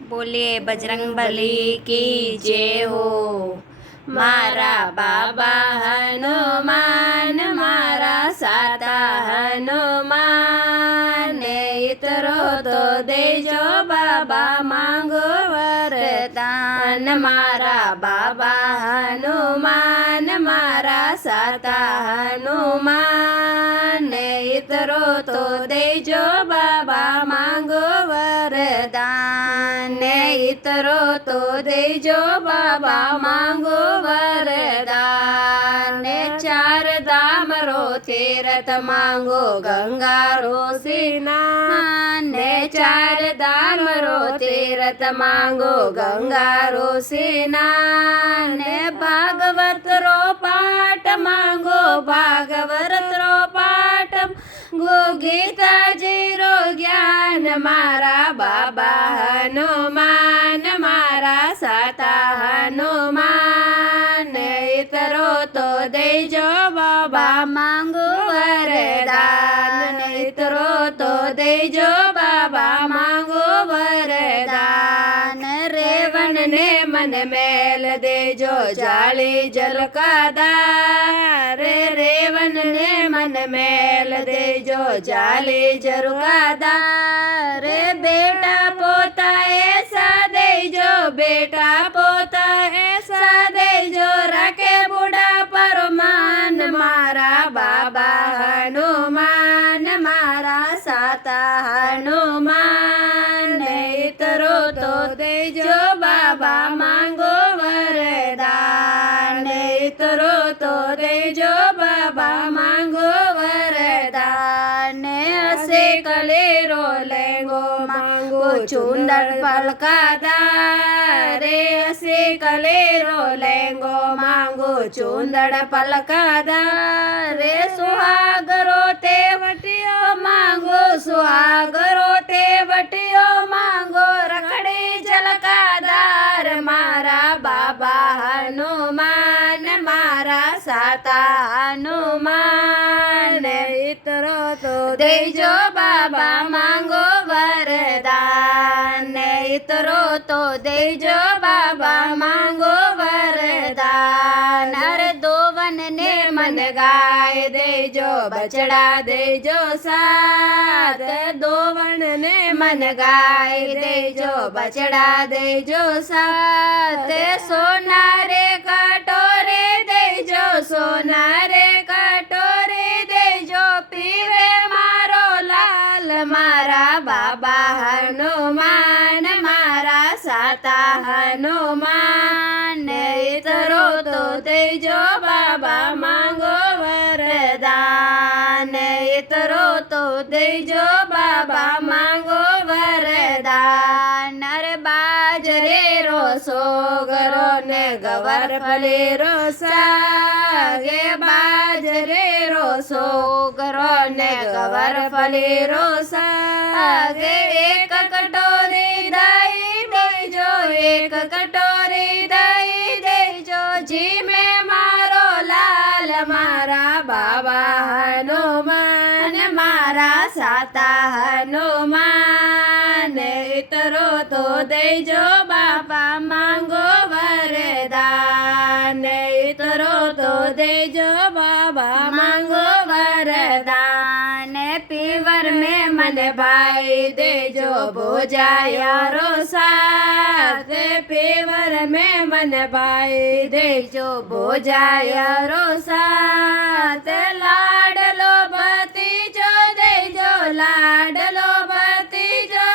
बोलिए बजरंग बली की जय हो। मारा बाबा हनुमान मारा साता हनुमान इतरो तो देजो बाबा मांगो वरदान। मारा बाबा हनुमान मारा साता हनुमान इतरो तो देजो बाबा मांगो वरदान। इतरो तो देजो बाबा मांगो वरदान। चार धाम रो तीरथ मांगो गंगा रो स्नान। चार धाम रो तीरथ मांगो गंगा रो स्नान। भागवत रो पाठ मांगो भागवत रो पाठ गो गीता जी रो ज्ञान। मारा बाबा हनुमान मारा साता हनुमान इतरो तो देजो बाबा मांगो वरदान। इतरो तो देजो बाबा मांगो वरदान। रेवण ने मन मेल देजो जाली जल का दार। रेवण ने मन मेल देजो जाली जल का दार। बेटा पोता ऐसा देजो बेटा पोता ऐसा देजो रखे बुढ़ा परमान। मारा बाबा हनुमान मारा साता हनुमान इतरो तो देजो बाबा मांगो वरदान। इतरो तो देजो बाबा मांगो वरदान। असे कलेरो लेंगो मांगो चुंदड़ पलकादार। असे कलेरो लेंगो मांगो चुंदड़ पलकादार। सुहागरो ते वटियो मांगो सुहागरो ते वटियो मांगो रखड़ी झलकादार। मारा बाबा हनुमान मारा साता हनुमान इतरो तो देजो बाबा मांगो वरदान। इतरो तो देजो बाबा मांगो वरदान। अरे दोवन ने मन गाय देजो बछड़ा देजो साथ। दोवन ने मन गाय देजो बछड़ा देजो साथ। सोना रे कटोरे देजो सोना रे कटोरे देजो पीवे मारो लाल। मारा बाबा हनुमान मारा साता हनुमान इतरो तो देजो बाबा मांगो वरदान। इतरो तो देजो बाबा मांगो वरदान। अरे बाजरे रो सोगरो ने गवर फले रो सागे। बाजरे रो सोगरो ने गवर फले रो सागे। एक कटोरी दही देजो एक कटोरी दही देजो जी में मारो लाल। मारा बाबा हनुमान मारा साता हनुमान इतरो तो देजो बाबा मांगो वरदान। इतरो तो देजो बाबा मांगो वरदान। पीवर में मन भाई देजो भोजाया रो साथ। पीवर में मन भाई देजो भोजाया रो साथ। लाडलो भतीजो देजो लाडलो भतीजो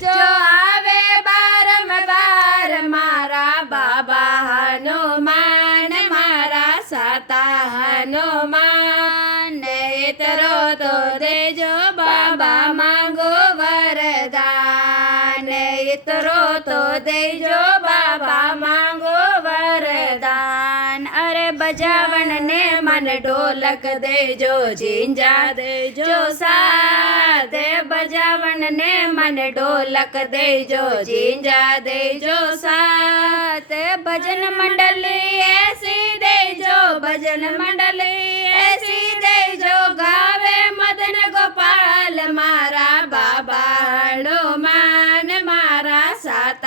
जो आवे बारंबार। मारा बाबा हनुमान मारा साता हनुमान इतरो तो देजो बाबा मांगो वरदान। इतरो तो देजो बाबा मांगो वरदान। अरे बजावन ने मन ढोलक देजो झिंझा देजो साथ। बजावन ने मन ढोलक देजो झिंझा देजो साथ। भजन मंडली ऐसी देजो भजन मंडली ऐसी देजो गावे मदन गोपाल। मारा बाबा हनुमान मारा साता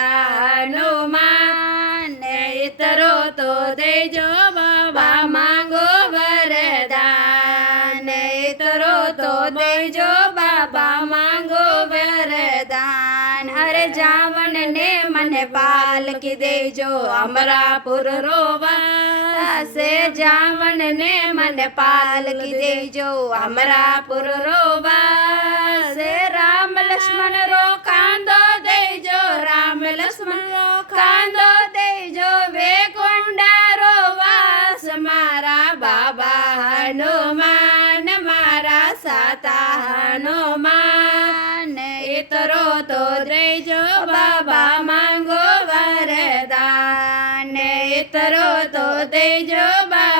તો દેજો બાબા માંગો વરદાન ઇતરો તો દેજો બાબા માંગો વરદાન અરે જાવણ ને મને પાલકી દેજો અમરાપુર રોવાસે જાવણ ને મને પાલકી દેજો અમરાપુર રોવાસે રામ લક્ષ્મણ રો કાંદો દેજો રામ લક્ષ્મણ રો કાંદો દેજો વેકુંડા રો વાસ મારા બાબા હનુમાન મારા સાતા હનુમાન ઇતરો તો દેજો બાબા માંગો વરદાન ઇતરો તો દેજો બાબા